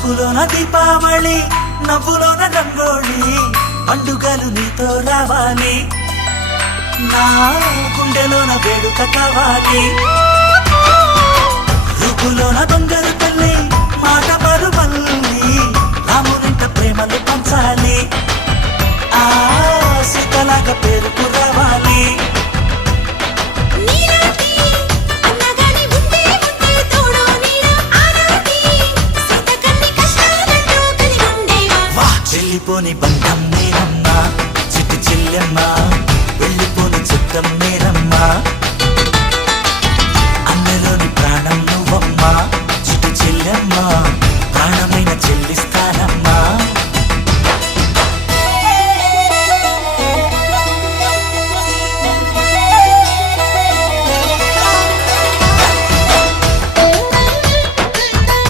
చూపులోన దీపావళి నవ్వులోన రంగోళి పండుగలు నీతో రావాలి నా గుండెలోన వేడుక కావాలి రూపులోన దొంగలు తల్లి మాట పరుమల్లి రామునింట ప్రేమలు పంచాలి ఆ సీతలాగా పేరుకు రావాలి వెళ్ళిపోని బంధం నేనమ్మా చిట్టి చెల్లెమ్మ వెళ్ళిపోని చిత్తం నేనమ్మా అన్నలోని ప్రాణం నువ్వమ్మా చిట్టి చెల్లెమ్మ